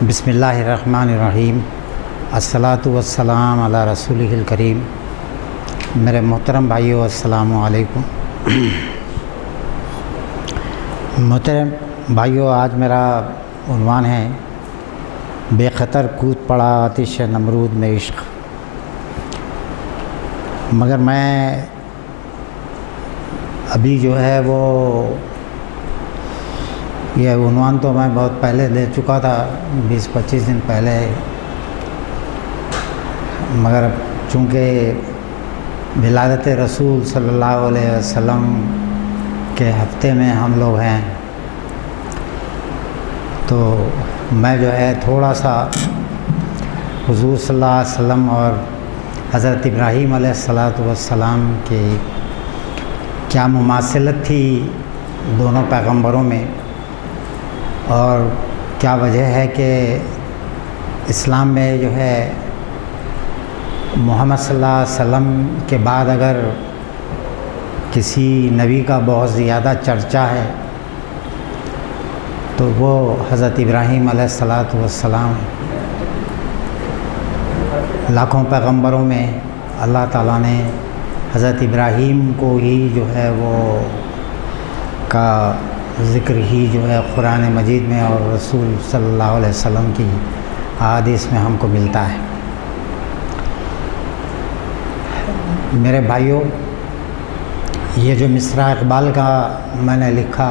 بسم اللہ الرحمن الرحیم، الصلاۃ والسلام علی رسولہ الکریم۔ میرے محترم بھائیو، السلام علیکم۔ محترم بھائیو، آج میرا عنوان ہے بے خطر کود پڑا آتش نمرود میں عشق۔ مگر میں ابھی جو ہے وہ یہ عنوان تو میں بہت پہلے دے چکا تھا، 20-25 دن پہلے، مگر چونکہ ولادت رسول صلی اللہ علیہ وسلم کے ہفتے میں ہم لوگ ہیں، تو میں جو ہے تھوڑا سا حضور صلی اللہ علیہ وسلم اور حضرت ابراہیم علیہ السلام کی کیا مماثلت تھی دونوں پیغمبروں میں، اور کیا وجہ ہے کہ اسلام میں جو ہے محمد صلی اللہ علیہ وسلم کے بعد اگر کسی نبی کا بہت زیادہ چرچا ہے تو وہ حضرت ابراہیم علیہ السلام۔ لاکھوں پیغمبروں میں اللہ تعالیٰ نے حضرت ابراہیم کو ہی جو ہے وہ کا ذکر ہی جو ہے قرآن مجید میں اور رسول صلی اللہ علیہ وسلم کی احادیث میں ہم کو ملتا ہے۔ میرے بھائیوں، یہ جو مصرع اقبال کا میں نے لکھا،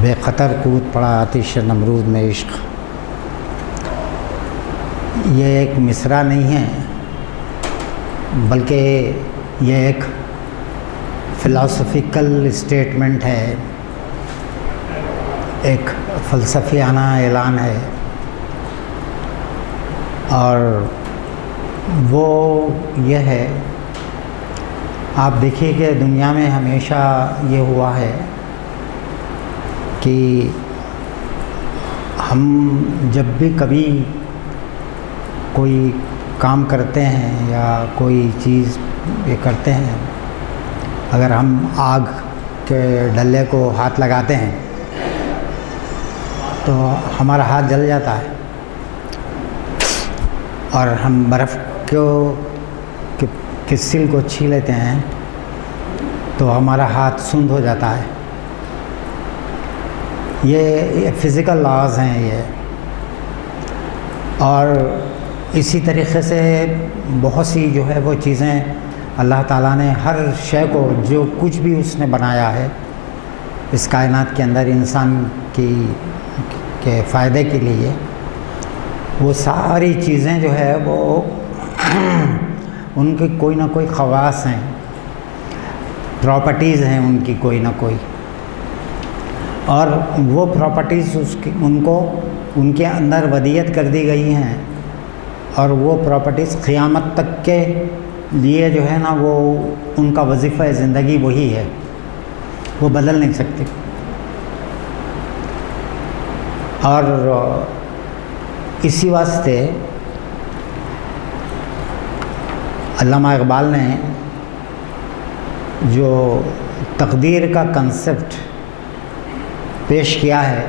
بے خطر کود پڑا آتش نمرود میں عشق، یہ ایک مصرع نہیں ہے بلکہ یہ ایک فلاسفیکل اسٹیٹمنٹ ہے، ایک فلسفیانہ اعلان ہے، اور وہ یہ ہے، آپ دیکھیے کہ دنیا میں ہمیشہ یہ ہوا ہے کہ ہم جب بھی کبھی کوئی کام کرتے ہیں یا کوئی چیز یہ کرتے ہیں، اگر ہم آگ کے ڈلے کو ہاتھ لگاتے ہیں تو ہمارا ہاتھ جل جاتا ہے، اور ہم برف کے سل کو چھین لیتے ہیں تو ہمارا ہاتھ سوند ہو جاتا ہے۔ یہ فزیکل لاز ہیں یہ، اور اسی طریقے سے بہت سی جو ہے وہ چیزیں اللہ تعالیٰ نے ہر شے کو، جو کچھ بھی اس نے بنایا ہے اس کائنات کے اندر انسان کے فائدے کے لیے، وہ ساری چیزیں جو ہے وہ ان کی کوئی نہ کوئی خواص ہیں، پراپرٹیز ہیں ان کی کوئی نہ کوئی، اور وہ پراپرٹیز ان کے اندر ودیت کر دی گئی ہیں، اور وہ پراپرٹیز قیامت تک کے لیے جو ہے نا وہ ان کا وظیفہ زندگی وہی ہے، وہ بدل نہیں سکتی۔ اور اسی واسطے علامہ اقبال نے جو تقدیر کا کنسپٹ پیش کیا ہے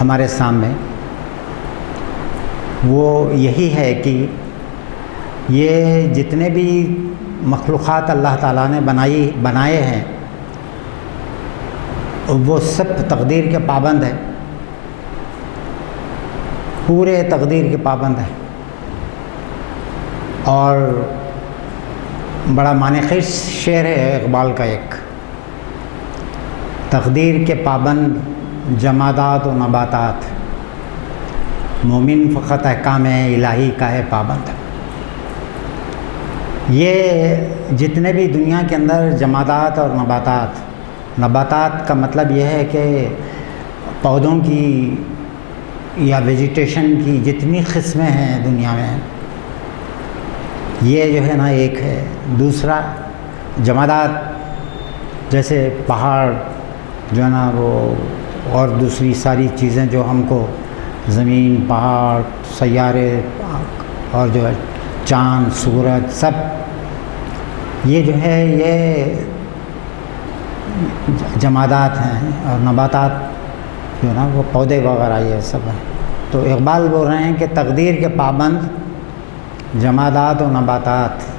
ہمارے سامنے، وہ یہی ہے کہ یہ جتنے بھی مخلوقات اللہ تعالیٰ نے بنائے ہیں وہ سب تقدیر کے پابند ہیں، پورے تقدیر کے پابند ہیں، اور بڑا معنی خیز شعر ہے اقبال کا ایک، تقدیر کے پابند جمادات و نباتات، مومن فقط احکام الہی کا ہے پابند۔ یہ جتنے بھی دنیا کے اندر جمادات اور نباتات کا مطلب یہ ہے کہ پودوں کی یا ویجیٹیشن کی جتنی قسمیں ہیں دنیا میں، یہ جو ہے نا ایک ہے۔ دوسرا جمادات جیسے پہاڑ جو ہے نا وہ، اور دوسری ساری چیزیں جو ہم کو زمین، پہاڑ، سیارے، اور جو ہے چاند، سورج، سب یہ جو ہے یہ جمادات ہیں، اور نباتات جو ہے نا وہ پودے وغیرہ یہ سب ہیں. تو اقبال بول رہے ہیں کہ تقدیر کے پابند جمادات و نباتات،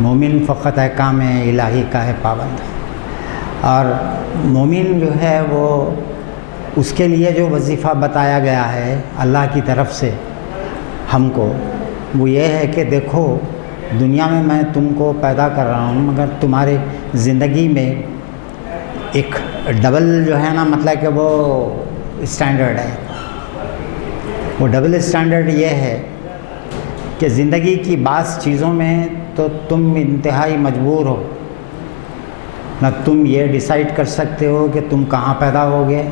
مومن فقط احکام الہی کا ہے پابند. اور مومن جو ہے وہ اس کے لیے جو وظیفہ بتایا گیا ہے اللہ کی طرف سے ہم کو، وہ یہ ہے کہ دیکھو دنیا میں تم کو پیدا کر رہا ہوں، مگر تمہاری زندگی میں ایک ڈبل جو ہے نا مطلب کہ وہ اسٹینڈرڈ ہے. وہ ڈبل اسٹینڈرڈ یہ ہے کہ زندگی کی بعض چیزوں میں تو تم انتہائی مجبور ہو، نہ تم یہ ڈیسائیڈ کر سکتے ہو کہ تم کہاں پیدا ہوگے،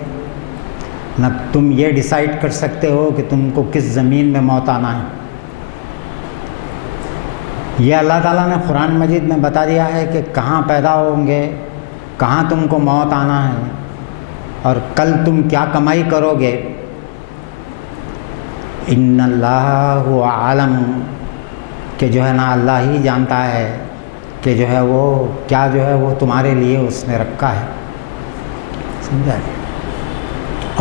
نہ تم یہ ڈیسائیڈ کر سکتے ہو کہ تم کو کس زمین میں موت آنا ہے. یہ اللہ تعالیٰ نے قرآن مجید میں بتا دیا ہے کہ کہاں پیدا ہوں گے، کہاں تم کو موت آنا ہے، اور کل تم کیا کمائی کرو گے. ان اللہ عالم، کہ جو ہے نا اللہ ہی جانتا ہے کہ جو ہے وہ کیا جو ہے وہ تمہارے لیے اس نے رکھا ہے. سمجھا؟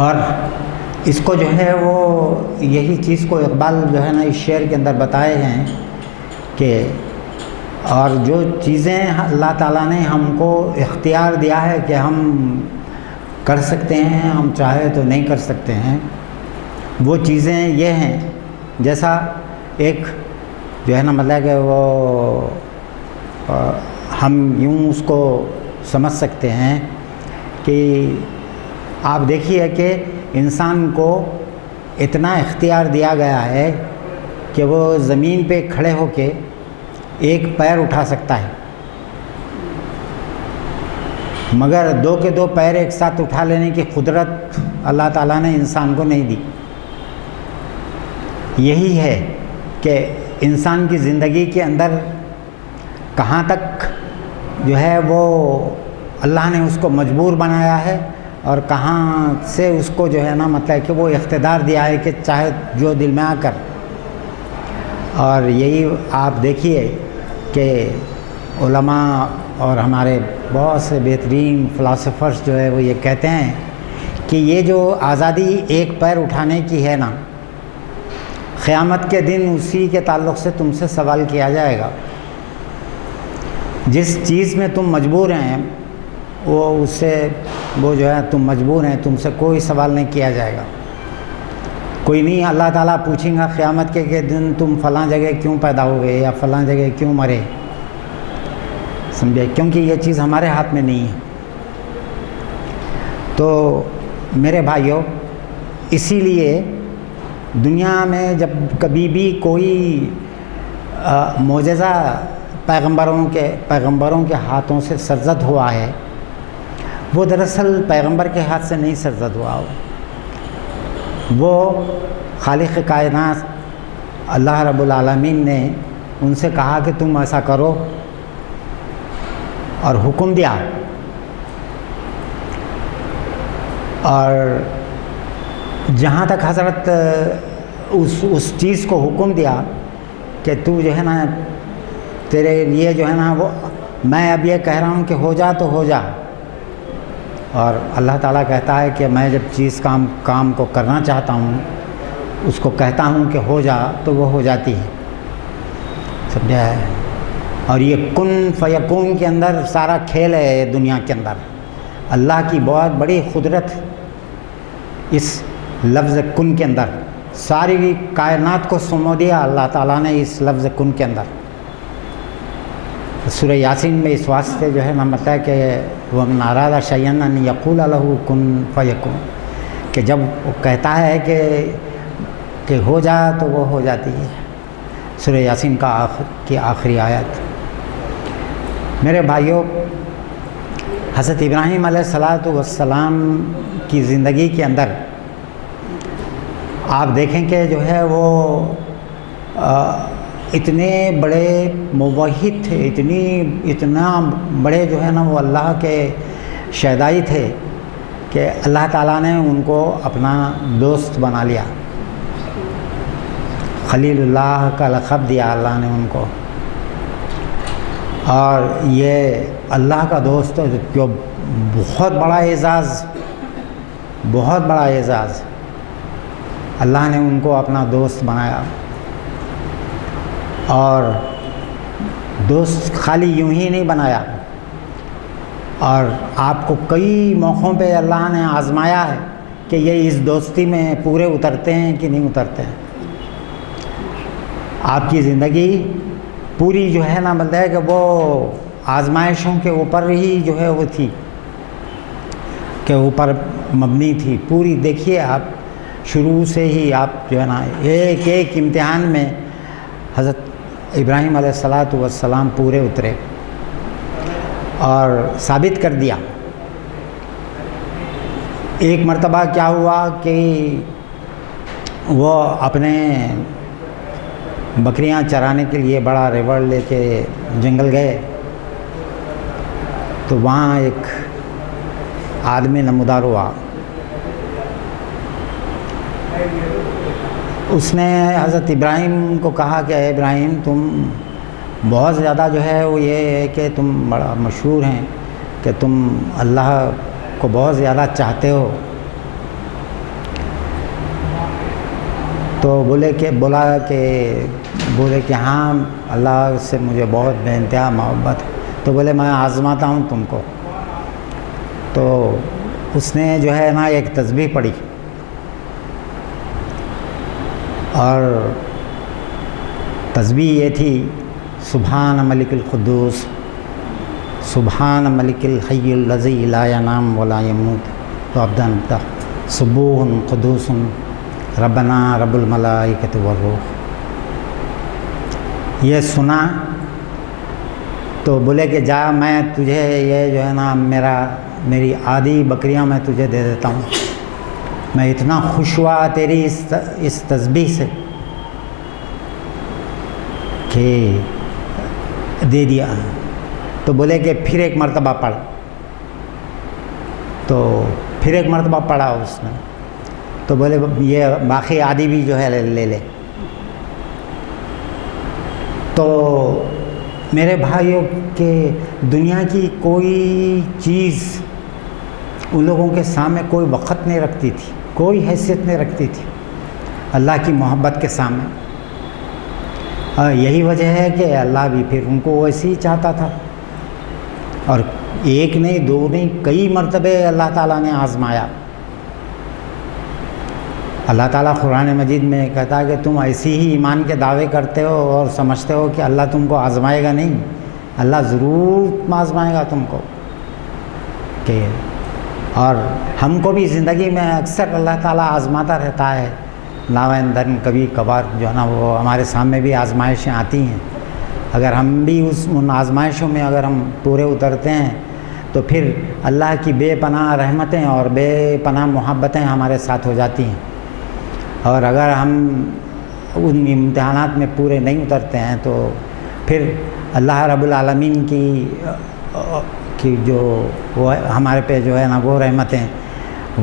اور اس کو جو ہے وہ یہی چیز کو اقبال جو ہے نا اس شعر کے اندر بتائے ہیں کہ اور جو چیزیں اللہ تعالیٰ نے ہم کو اختیار دیا ہے کہ ہم کر سکتے ہیں، ہم چاہے تو نہیں کر سکتے ہیں، وہ چیزیں یہ ہیں. جیسا ایک جو ہے نا مطلب کہ وہ ہم یوں اس کو سمجھ سکتے ہیں کہ آپ دیکھیے کہ انسان کو اتنا اختیار دیا گیا ہے کہ وہ زمین پہ کھڑے ہو کے ایک پیر اٹھا سکتا ہے، مگر دو کے دو پیر ایک ساتھ اٹھا لینے کی قدرت اللہ تعالیٰ نے انسان کو نہیں دی. یہی ہے کہ انسان کی زندگی کے اندر کہاں تک جو ہے وہ اللہ نے اس کو مجبور بنایا ہے، اور کہاں سے اس کو جو ہے نا مطلب کہ وہ اقتدار دیا ہے کہ چاہے جو دل میں آ کر. اور یہی آپ دیکھیے کہ علماء اور ہمارے بہت سے بہترین فلاسفرز جو ہے وہ یہ کہتے ہیں کہ یہ جو آزادی ایک پیر اٹھانے کی ہے نا، قیامت کے دن اسی کے تعلق سے تم سے سوال کیا جائے گا. جس چیز میں تم مجبور ہیں وہ اس سے وہ جو ہے تم مجبور ہیں، تم سے کوئی سوال نہیں کیا جائے گا. کوئی نہیں اللہ تعالیٰ پوچھیں گا قیامت کے دن تم فلاں جگہ کیوں پیدا ہوئے یا فلاں جگہ کیوں مرے. سمجھے؟ کیونکہ یہ چیز ہمارے ہاتھ میں نہیں ہے. تو میرے بھائیوں، اسی لیے دنیا میں جب کبھی بھی کوئی معجزہ پیغمبروں کے ہاتھوں سے سرزد ہوا ہے، وہ دراصل پیغمبر کے ہاتھ سے نہیں سرزد ہوا ہو. وہ خالق کائنات اللہ رب العالمین نے ان سے کہا کہ تم ایسا کرو، اور حکم دیا، اور جہاں تک حضرت اس چیز کو حکم دیا کہ تو جو ہے نا تیرے لیے جو ہے نا وہ میں اب یہ کہہ رہا ہوں کہ ہو جا تو ہو جا، اور اللہ تعالیٰ کہتا ہے کہ میں جب چیز کام کو کرنا چاہتا ہوں اس کو کہتا ہوں کہ ہو جا تو وہ ہو جاتی ہے. سمجھا ہے؟ اور یہ کن فیکون کے اندر سارا کھیل ہے دنیا کے اندر. اللہ کی بہت بڑی قدرت اس لفظ کن کے اندر، ساری کائنات کو سمو دیا اللہ تعالیٰ نے اس لفظ کن کے اندر. سورہ یاسین میں اس واسطے جو ہے نا مطلب کہ وَمَنْ أَرَادَ شَيْئًا أَنْ يَقُولَ لَهُ كُن فَيَكُونُ، کہ جب وہ کہتا ہے کہ ہو جا تو وہ ہو جاتی ہے. سورہ یاسین کی آخری آیت. میرے بھائیوں، حضرت ابراہیم علیہ السلام کی زندگی کے اندر آپ دیکھیں کہ جو ہے وہ اتنے بڑے موحد تھے، اتنا بڑے جو ہے نا وہ اللہ کے شہدائی تھے کہ اللہ تعالیٰ نے ان کو اپنا دوست بنا لیا. خلیل اللہ کا لقب دیا اللہ نے ان کو. اور یہ اللہ کا دوست جو بہت بڑا اعزاز بہت بڑا اعزاز. اللہ نے ان کو اپنا دوست بنایا، اور دوست خالی یوں ہی نہیں بنایا، اور آپ کو کئی موقعوں پہ اللہ نے آزمایا ہے کہ یہ اس دوستی میں پورے اترتے ہیں کہ نہیں اترتے ہیں. آپ کی زندگی پوری جو ہے نا بولتا ہے کہ وہ آزمائشوں کے اوپر ہی جو ہے وہ تھی، کہ اوپر مبنی تھی پوری. دیکھیے آپ شروع سے ہی آپ جو ہے نا ایک ایک امتحان میں حضرت ابراہیم علیہ السلام پورے اترے اور ثابت کر دیا. ایک مرتبہ کیا ہوا کہ وہ اپنے بکریاں چرانے کے لیے بڑا ریوڑ لے کے جنگل گئے، تو وہاں ایک آدمی نمودار ہوا. اس نے حضرت ابراہیم کو کہا کہ اے ابراہیم، تم بہت زیادہ جو ہے وہ یہ ہے کہ تم بڑا مشہور ہیں کہ تم اللہ کو بہت زیادہ چاہتے ہو. تو بولے کہ ہاں اللہ سے مجھے بہت بے انتہا محبت ہے. تو بولے میں آزماتا ہوں تم کو. تو اس نے جو ہے نا ایک تسبیح پڑھی، اور تسبیح یہ تھی: سبحان ملک القدوس، سبحان ملک الحی الذی لا ینام ولا یموت وابدا سبوح قدوس ربنا رب الملائکۃ والروح. یہ سنا تو بولے کہ جا، میں تجھے یہ جو ہے نا میری آدھی بکریاں میں تجھے دے دیتا ہوں. میں اتنا خوش ہوا تیری اس تسبیح سے کہ دے دیا. تو بولے کہ پھر ایک مرتبہ پڑھ. تو پھر ایک مرتبہ پڑھا اس نے. تو بولے یہ باقی آدھی بھی جو ہے لے لے. تو میرے بھائیوں کے دنیا کی کوئی چیز ان لوگوں کے سامنے کوئی وقت نہیں رکھتی تھی، کوئی حیثیت نہیں رکھتی تھی اللہ کی محبت کے سامنے. اور یہی وجہ ہے کہ اللہ بھی پھر ان کو ویسے ہی چاہتا تھا. اور ایک نہیں دو نہیں کئی مرتبے اللہ تعالیٰ نے آزمایا. اللہ تعالیٰ قرآن مجید میں کہتا ہے کہ تم ایسی ہی ایمان کے دعوے کرتے ہو اور سمجھتے ہو کہ اللہ تم کو آزمائے گا. نہیں، اللہ ضرور آزمائے گا تم کو. کہ اور ہم کو بھی زندگی میں اکثر اللہ تعالیٰ آزماتا رہتا ہے. ناوندن کبھی کبھار جو ہے نا وہ ہمارے سامنے بھی آزمائشیں آتی ہیں. اگر ہم بھی ان آزمائشوں میں اگر ہم پورے اترتے ہیں تو پھر اللہ کی بے پناہ رحمتیں اور بے پناہ محبتیں ہمارے ساتھ ہو جاتی ہیں. اور اگر ہم ان امتحانات میں پورے نہیں اترتے ہیں تو پھر اللہ رب العالمین کی جو وہ ہمارے پہ جو ہے نا وہ رحمتیں،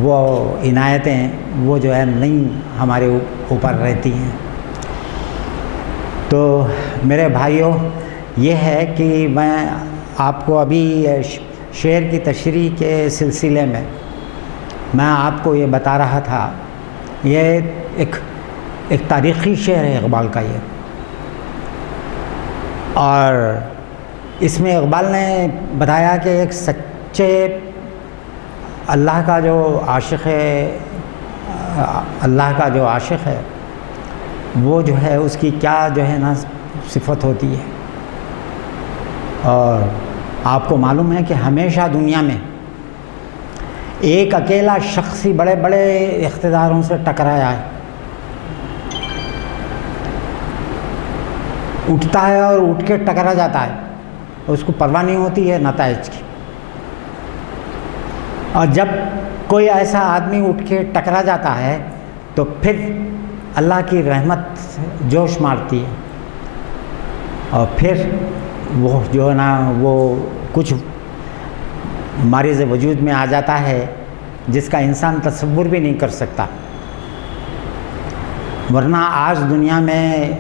وہ عنایتیں، وہ جو ہے نہیں ہمارے اوپر رہتی ہیں. تو میرے بھائیوں، یہ ہے کہ میں آپ کو ابھی شعر کی تشریح کے سلسلے میں آپ کو یہ بتا رہا تھا. یہ ایک تاریخی شعر ہے اقبال کا یہ. اور اس میں اقبال نے بتایا کہ ایک سچے اللہ کا جو عاشق ہے، اللہ کا جو عاشق ہے وہ جو ہے اس کی کیا جو ہے نا صفت ہوتی ہے. اور آپ کو معلوم ہے کہ ہمیشہ دنیا میں ایک اکیلا شخص ہی بڑے بڑے اقتداروں سے ٹکرایا ہے. اٹھتا ہے اور اٹھ کے ٹکرا جاتا ہے، اس کو پرواہ نہیں ہوتی ہے نتائج کی. اور جب کوئی ایسا آدمی اٹھ کے ٹکرا جاتا ہے تو پھر اللہ کی رحمت جوش مارتی ہے، اور پھر وہ جو ہے نا وہ کچھ مارز وجود میں آ جاتا ہے جس کا انسان تصور بھی نہیں کر سکتا. ورنہ آج دنیا میں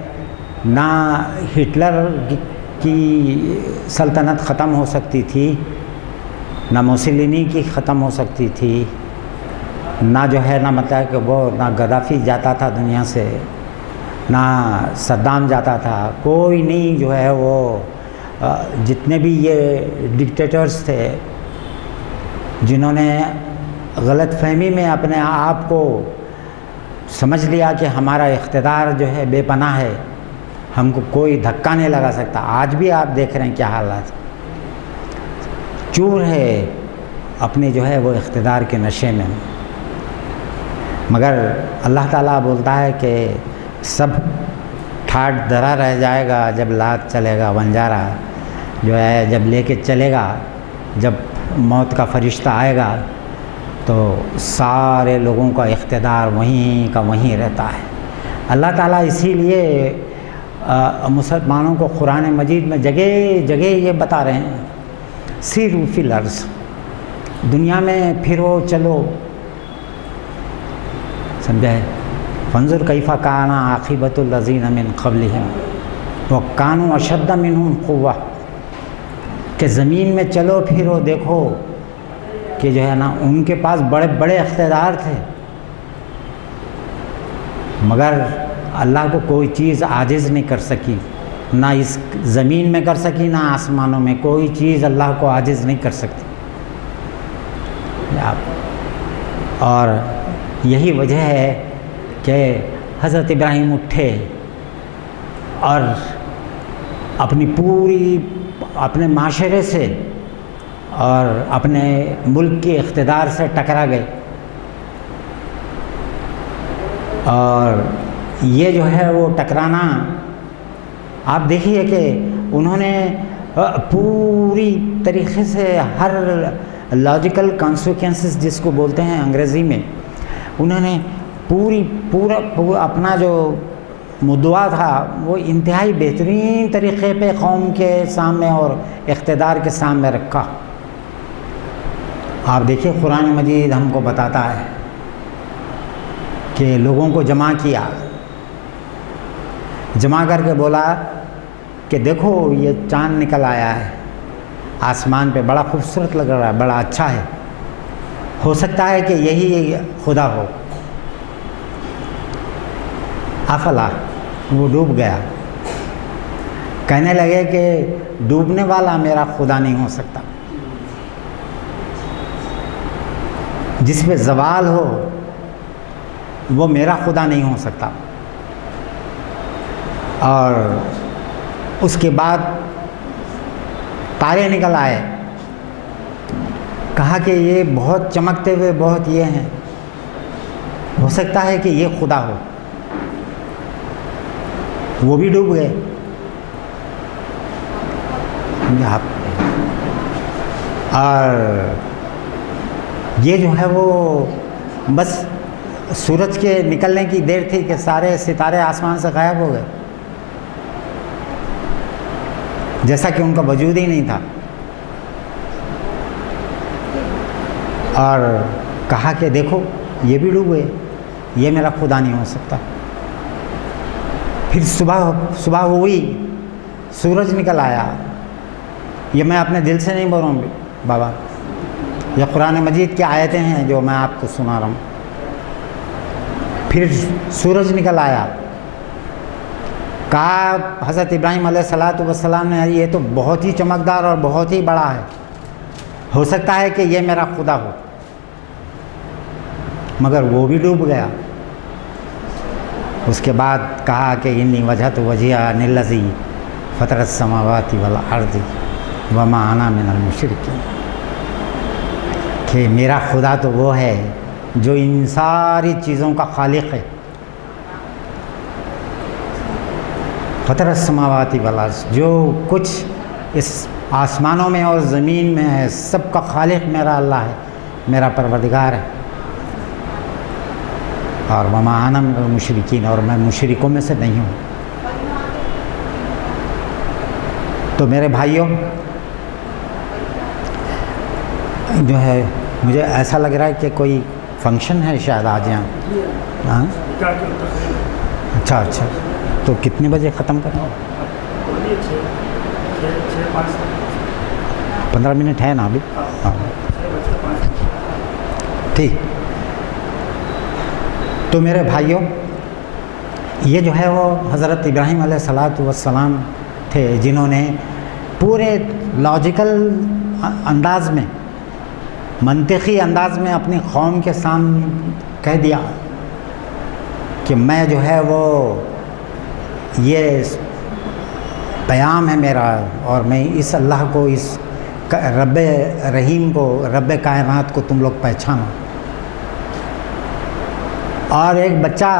نہ ہٹلر کی سلطنت ختم ہو سکتی تھی، نہ موسولینی کی ختم ہو سکتی تھی، نہ جو ہے نہ مطلب کہ وہ نہ گدافی جاتا تھا دنیا سے، نہ صدام جاتا تھا، کوئی نہیں جو ہے وہ جتنے بھی یہ ڈکٹیٹرز تھے جنہوں نے غلط فہمی میں اپنے آپ کو سمجھ لیا کہ ہمارا اقتدار جو ہے بے پناہ ہے، ہم کو کوئی دھکا نہیں لگا سکتا. آج بھی آپ دیکھ رہے ہیں کیا حالات، چور ہے اپنے جو ہے وہ اقتدار کے نشے میں. مگر اللہ تعالیٰ بولتا ہے کہ سب ٹھاٹ دھرا رہ جائے گا جب لات چلے گا ونجارا، جو ہے جب لے کے چلے گا، جب موت کا فرشتہ آئے گا تو سارے لوگوں کا اقتدار وہیں کا وہیں رہتا ہے. اللہ تعالیٰ اسی لیے مسلمانوں کو قرآن مجید میں جگہ جگہ یہ بتا رہے ہیں، سیروا فی الارض، دنیا میں پھرو چلو، سمجھے، فانظر کیف کان عاقبۃ الذین من قبلہم وکانوا اشد منہم قوۃ، کہ زمین میں چلو پھرو دیکھو کہ جو ہے نا ان کے پاس بڑے بڑے اقتدار تھے، مگر اللہ کو کوئی چیز عاجز نہیں کر سکی، نہ اس زمین میں کر سکی نہ آسمانوں میں، کوئی چیز اللہ کو عاجز نہیں کر سکتی. اور یہی وجہ ہے کہ حضرت ابراہیم اٹھے اور اپنے معاشرے سے اور اپنے ملک کے اقتدار سے ٹکرا گئے. اور یہ جو ہے وہ ٹکرانا آپ دیکھیے کہ انہوں نے پوری طریقے سے ہر لاجیکل کانسیکوینسز جس کو بولتے ہیں انگریزی میں، انہوں نے پورا اپنا جو مدعا تھا وہ انتہائی بہترین طریقے پہ قوم کے سامنے اور اقتدار کے سامنے رکھا. آپ دیکھیں قرآن مجید ہم کو بتاتا ہے کہ لوگوں کو جمع کیا، جمع کر کے بولا کہ دیکھو یہ چاند نکل آیا ہے آسمان پہ، بڑا خوبصورت لگ رہا ہے، بڑا اچھا ہے، ہو سکتا ہے کہ یہی خدا ہو. افلا، وہ ڈوب گیا، کہنے لگے کہ ڈوبنے والا میرا خدا نہیں ہو سکتا، جس پہ زوال ہو وہ میرا خدا نہیں ہو سکتا. اور اس کے بعد تارے نکل آئے، کہا کہ یہ بہت چمکتے ہوئے بہت یہ ہیں، ہو سکتا ہے کہ یہ خدا ہو، وہ بھی ڈوب گئے. اور یہ جو ہے وہ بس سورج کے نکلنے کی دیر تھی کہ سارے ستارے آسمان سے غائب ہو گئے، جیسا کہ ان کا وجود ہی نہیں تھا. اور کہا کہ دیکھو یہ بھی ڈوب گئے، یہ میرا خدا نہیں ہو سکتا. پھر صبح ہوئی، سورج نکل آیا. یہ میں اپنے دل سے نہیں بول رہا ہوں بابا، یہ قرآن مجید کی آیتیں ہیں جو میں آپ کو سنا رہا ہوں. پھر سورج نکل آیا، کہا حضرت ابراہیم علیہ السلام نے یہ تو بہت ہی چمکدار اور بہت ہی بڑا ہے، ہو سکتا ہے کہ یہ میرا خدا ہو، مگر وہ بھی ڈوب گیا. اس کے بعد کہا کہ انی وجہت وجہی للذی فطر السماوات والارض وما انا من المشرکین، کہ میرا خدا تو وہ ہے جو ان ساری چیزوں کا خالق ہے. فطر السماوات والارض، جو کچھ اس آسمانوں میں اور زمین میں ہے سب کا خالق میرا اللہ ہے، میرا پروردگار ہے. اور وما انا من المشرکین، اور میں مشرکوں میں سے نہیں ہوں. تو میرے بھائیوں، جو ہے مجھے ایسا لگ رہا ہے کہ کوئی فنکشن ہے شاید آج یہاں. ہاں اچھا، تو کتنے بجے ختم کریں؟ 15 منٹ ہے نا ابھی. ہاں ٹھیک. تو میرے بھائیوں، یہ جو ہے وہ حضرت ابراہیم علیہ الصلاۃ والسلام تھے جنہوں نے پورے لاجیکل انداز میں، منطقی انداز میں اپنی قوم کے سامنے کہہ دیا کہ میں جو ہے وہ یہ پیام ہے میرا، اور میں اس اللہ کو، اس رب رحیم کو، رب کائنات کو تم لوگ پہچانو۔ اور ایک بچہ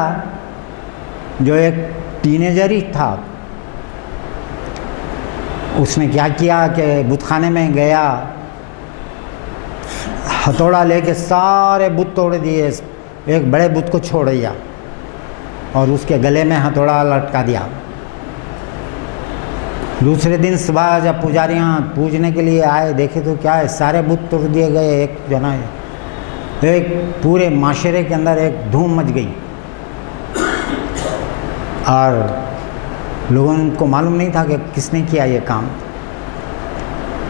جو ایک ٹینیجر ہی تھا، اس نے کیا کیا کہ بت خانے میں گیا، ہتھوڑا لے کے سارے بت توڑ دیے، ایک بڑے بت کو چھوڑ دیا اور اس کے گلے میں ہتھوڑا لٹکا دیا۔ دوسرے دن صبح جب پجاریاں پوجنے کے لیے آئے، دیکھے تو کیا ہے، سارے بت توڑ دیے گئے۔ ایک جو نا ایک پورے معاشرے کے اندر ایک دھوم مچ گئی، اور لوگوں کو معلوم نہیں تھا کہ کس نے کیا یہ کام۔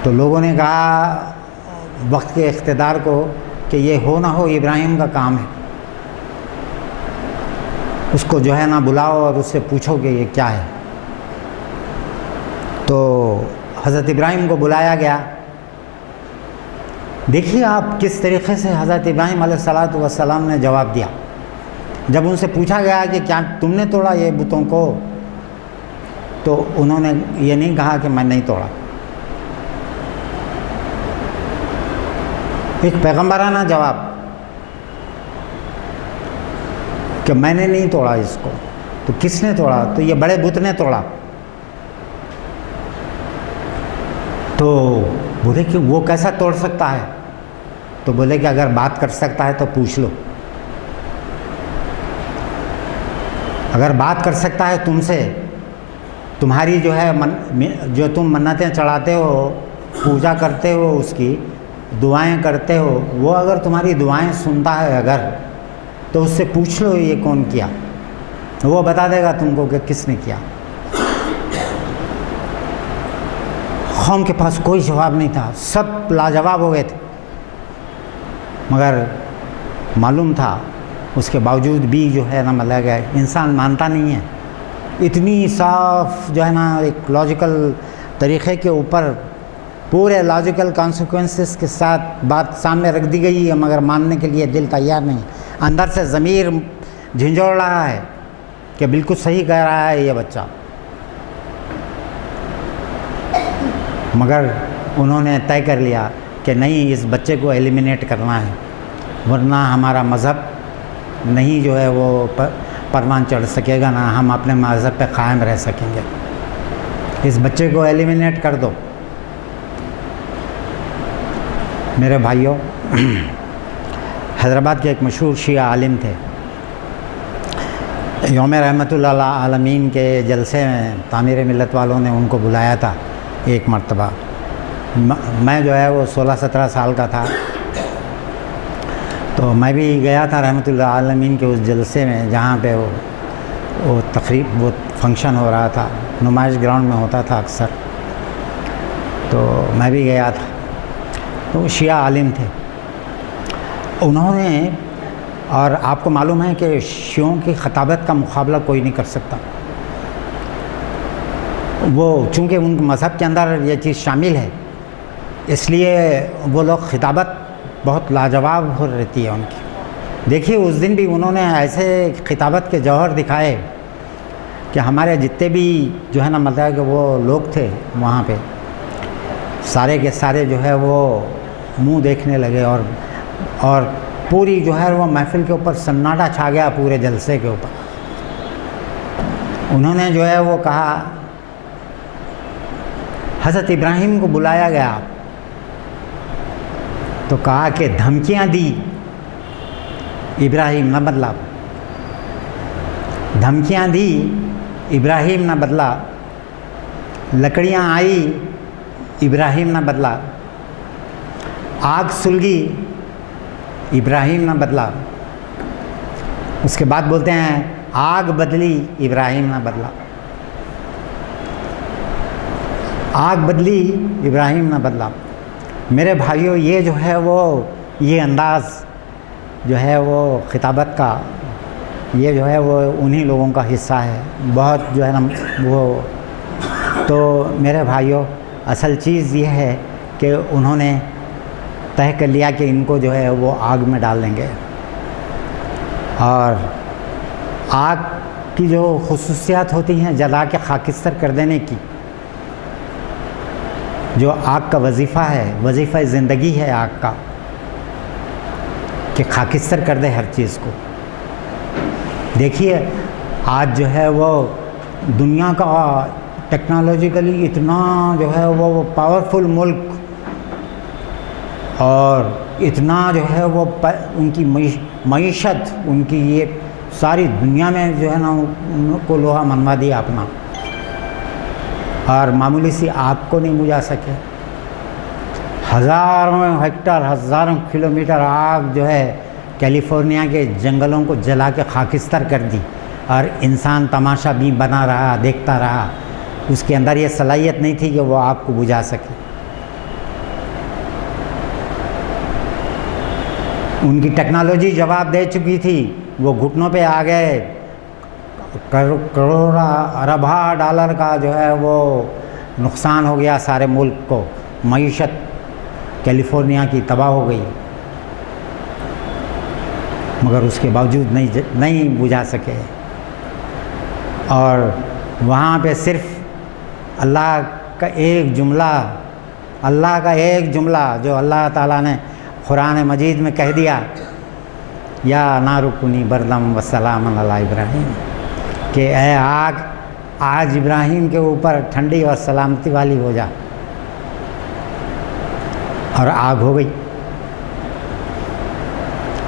تو لوگوں نے کہا وقت کے اقتدار کو کہ یہ ہو نہ ہو ابراہیم کا کام ہے، اس کو جو ہے نا بلاؤ اور اس سے پوچھو کہ یہ کیا ہے۔ تو حضرت ابراہیم کو بلایا گیا۔ دیکھیے آپ کس طریقے سے حضرت ابراہیم علیہ الصلاۃ والسلام نے جواب دیا۔ جب ان سے پوچھا گیا کہ کیا تم نے توڑا یہ بتوں کو، تو انہوں نے یہ نہیں کہا کہ میں نہیں توڑا۔ ایک پیغمبرانہ جواب کہ میں نے نہیں توڑا اس کو۔ تو کس نے توڑا؟ تو یہ بڑے بت نے توڑا۔ تو بولے کہ وہ کیسا توڑ سکتا ہے؟ تو بولے کہ اگر بات کر سکتا ہے تو پوچھ لو، اگر بات کر سکتا ہے تم سے، تمہاری جو ہے جو تم منتیں چڑھاتے ہو، پوجا کرتے ہو، اس کی دعائیں کرتے ہو، وہ اگر تمہاری دعائیں سنتا ہے اگر، تو اس سے پوچھ لو یہ کون کیا، وہ بتا دے گا تم کو کہ کس نے کیا۔ قوم کے پاس کوئی جواب نہیں تھا، سب لاجواب ہو گئے تھے، مگر معلوم تھا اس کے باوجود بھی جو ہے نا مطلب کہ انسان مانتا نہیں ہے۔ اتنی صاف جو ہے نا ایک لاجیکل طریقے کے اوپر پورے لاجیکل کانسیکوینسز کے ساتھ بات سامنے رکھ دی گئی ہے، مگر ماننے کے لیے دل تیار نہیں۔ اندر سے ضمیر جھنجھوڑ رہا ہے کہ بالکل صحیح کہہ رہا ہے یہ بچہ، مگر انہوں نے طے کر لیا کہ نہیں، اس بچے کو ایلیمینیٹ کرنا ہے، ورنہ ہمارا مذہب نہیں جو ہے وہ پروان چڑھ سکے گا، نہ ہم اپنے مذہب پہ قائم رہ سکیں گے، اس بچے کو ایلیمینیٹ کر دو۔ میرے بھائیوں، حیدرآباد کے ایک مشہور شیعہ عالم تھے، یوم رحمت اللہ عالمین کے جلسے میں تعمیر ملت والوں نے ان کو بلایا تھا ایک مرتبہ۔ میں جو ہے وہ 16-17 سال کا تھا، تو میں بھی گیا تھا رحمت اللہ عالمین کے اس جلسے میں، جہاں پہ وہ تقریب، وہ فنکشن ہو رہا تھا، نمائش گراؤنڈ میں ہوتا تھا اکثر، تو میں بھی گیا تھا۔ تو وہ شیعہ عالم تھے، انہوں نے، اور آپ کو معلوم ہے کہ شیعوں کی خطابت کا مقابلہ کوئی نہیں کر سکتا، وہ چونکہ ان کے مذہب کے اندر یہ چیز شامل ہے، اس لیے وہ لوگ خطابت بہت لاجواب ہو رہتی ہے ان کی۔ دیکھیے اس دن بھی انہوں نے ایسے خطابت کے جوہر دکھائے کہ ہمارے جتنے بھی جو ہے نا مطلب کہ وہ لوگ تھے وہاں پہ، سارے کے سارے جو ہے وہ منہ دیکھنے لگے، اور پوری جو ہے وہ محفل کے اوپر سناٹا چھا گیا، پورے جلسے کے اوپر۔ انہوں نے جو ہے وہ کہا، حضرت ابراہیم کو بلایا گیا تو کہا کہ دھمکیاں دی ابراہیم نہ بدلا، دھمکیاں دی ابراہیم نہ بدلا، لکڑیاں آئی ابراہیم نہ بدلا، آگ سلگی ابراہیم نہ بدلا، اس کے بعد بولتے ہیں آگ بدلی ابراہیم نہ بدلا، آگ بدلی ابراہیم نہ بدلا۔ میرے بھائیوں، یہ جو ہے وہ یہ انداز جو ہے وہ خطابت کا، یہ جو ہے وہ انہی لوگوں کا حصہ ہے، بہت جو ہے نا وہ. تو میرے بھائیوں، اصل چیز یہ ہے کہ انہوں نے طے کر لیا کہ ان کو جو ہے وہ آگ میں ڈال دیں گے. اور آگ کی جو خصوصیات ہوتی ہیں جلا کے خاکستر کر دینے کی، جو آگ کا وظیفہ ہے، وظیفہ زندگی ہے آگ کا، کہ خاکستر کر دے ہر چیز کو. دیکھیے آج جو ہے وہ دنیا کا ٹیکنالوجیکلی اتنا جو ہے وہ پاورفل ملک، اور اتنا جو ہے وہ ان کی معیشت، ان کی یہ ساری دنیا میں جو ہے نا ان کو لوہا منوا دیا اپنا، اور معمولی سی آگ کو نہیں بجھا سکے. ہزاروں ہیکٹر، ہزاروں کلومیٹر آگ جو ہے کیلیفورنیا کے جنگلوں کو جلا کے خاکستر کر دی، اور انسان تماشا بھی بنا رہا، دیکھتا رہا. اس کے اندر یہ صلاحیت نہیں تھی کہ وہ آگ کو بجھا سکے. ان کی ٹیکنالوجی جواب دے چکی تھی، وہ گھٹنوں پہ آ گئے. کروڑا ارباں ڈالر کا جو ہے وہ نقصان ہو گیا سارے ملک کو، معیشت کیلیفورنیا کی تباہ ہو گئی، مگر اس کے باوجود نہیں بجھا سکے. اور وہاں پہ صرف اللہ کا ایک جملہ جو اللہ تعالیٰ نے قرآن مجید میں کہہ دیا، یا نار کونی بردم وسلام علی ابراہیم، کہ اے آگ آج ابراہیم کے اوپر ٹھنڈی اور سلامتی والی ہو جا. اور آگ ہو گئی.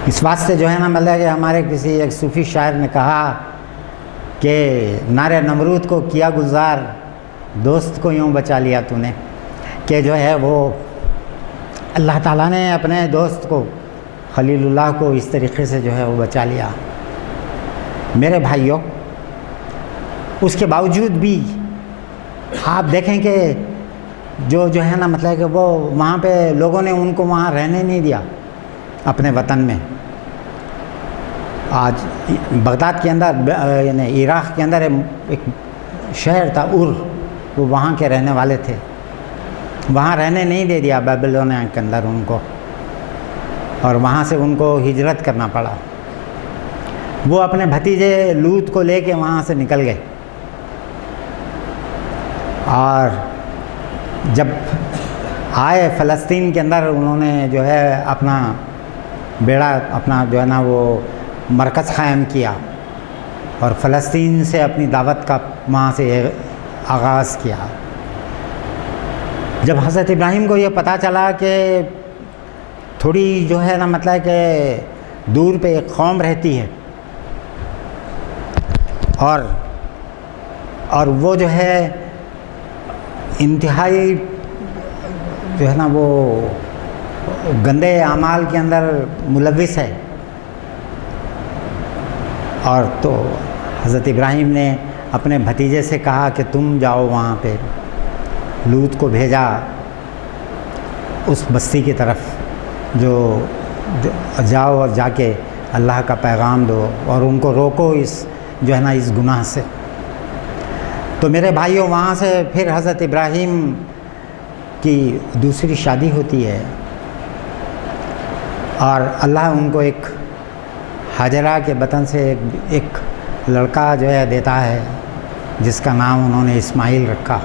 اس واسطے جو ہے نا مطلب کہ ہمارے کسی ایک صوفی شاعر نے کہا کہ نار نمرود کو کیا گزار، دوست کو یوں بچا لیا تو نے. کہ جو ہے وہ اللہ تعالیٰ نے اپنے دوست کو، خلیل اللہ کو، اس طریقے سے جو ہے وہ بچا لیا. میرے بھائیوں، اس کے باوجود بھی آپ دیکھیں کہ جو ہے نا مطلب کہ وہ وہاں پہ لوگوں نے ان کو وہاں رہنے نہیں دیا اپنے وطن میں. آج بغداد کے اندر، یعنی عراق کے اندر ایک شہر تھا ار، وہ وہاں کے رہنے والے تھے، وہاں رہنے نہیں دے دیا بیبلونیا کے اندر ان کو، اور وہاں سے ان کو ہجرت کرنا پڑا. وہ اپنے بھتیجے لوط کو لے کے وہاں سے نکل گئے. اور جب آئے فلسطین کے اندر، انہوں نے جو ہے اپنا بیڑا، اپنا جو ہے نا وہ مرکز قائم کیا، اور فلسطین سے اپنی دعوت کا وہاں سے آغاز کیا. جب حضرت ابراہیم کو یہ پتہ چلا کہ تھوڑی جو ہے نا مطلب کہ دور پہ ایک قوم رہتی ہے، اور وہ جو ہے انتہائی جو ہے نا وہ گندے اعمال کے اندر ملوث ہے، اور تو حضرت ابراہیم نے اپنے بھتیجے سے کہا کہ تم جاؤ وہاں پہ. لوط کو بھیجا اس بستی کی طرف، جو جاؤ اور جا کے اللہ کا پیغام دو، اور ان کو روکو اس جو ہے نا اس گناہ سے. تو میرے بھائیوں، وہاں سے پھر حضرت ابراہیم کی دوسری شادی ہوتی ہے، اور اللہ ان کو ایک ہاجرہ کے بطن سے ایک لڑکا جو ہے دیتا ہے، جس کا نام انہوں نے اسماعیل رکھا.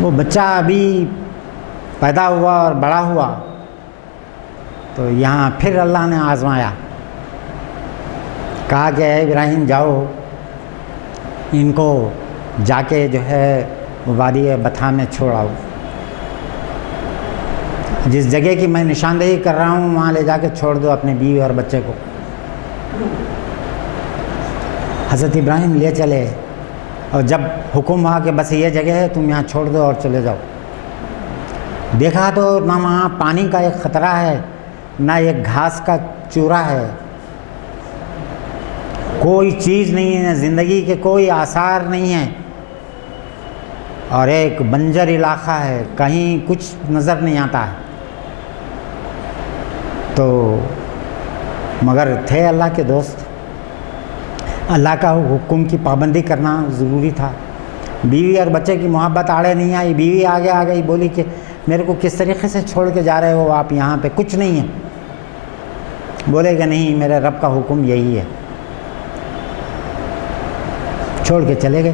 وہ بچہ ابھی پیدا ہوا اور بڑا ہوا تو یہاں پھر اللہ نے آزمایا، کہا کہ اے ابراہیم جاؤ، ان کو جا کے جو ہے وادی بطحا میں چھوڑاؤ، جس جگہ کی میں نشاندہی کر رہا ہوں وہاں لے جا کے چھوڑ دو اپنے بیوی اور بچے کو. حضرت ابراہیم لے چلے، اور جب حکم ہوا کہ بس یہ جگہ ہے تم یہاں چھوڑ دو اور چلے جاؤ، دیکھا تو نہ وہاں پانی کا ایک خطرہ ہے، نہ ایک گھاس کا چورا ہے، کوئی چیز نہیں ہے، زندگی کے کوئی آثار نہیں ہیں، اور ایک بنجر علاقہ ہے، کہیں کچھ نظر نہیں آتا ہے. تو مگر تھے اللہ کے دوست، اللہ کا حکم کی پابندی کرنا ضروری تھا۔ بیوی اور بچے کی محبت آڑے نہیں آئی، بیوی آگے آ گئی، بولی کہ میرے کو کس طریقے سے چھوڑ کے جا رہے ہو آپ، یہاں پہ کچھ نہیں ہے۔ بولے کہ نہیں، میرے رب کا حکم یہی ہے، چھوڑ کے چلے گئے۔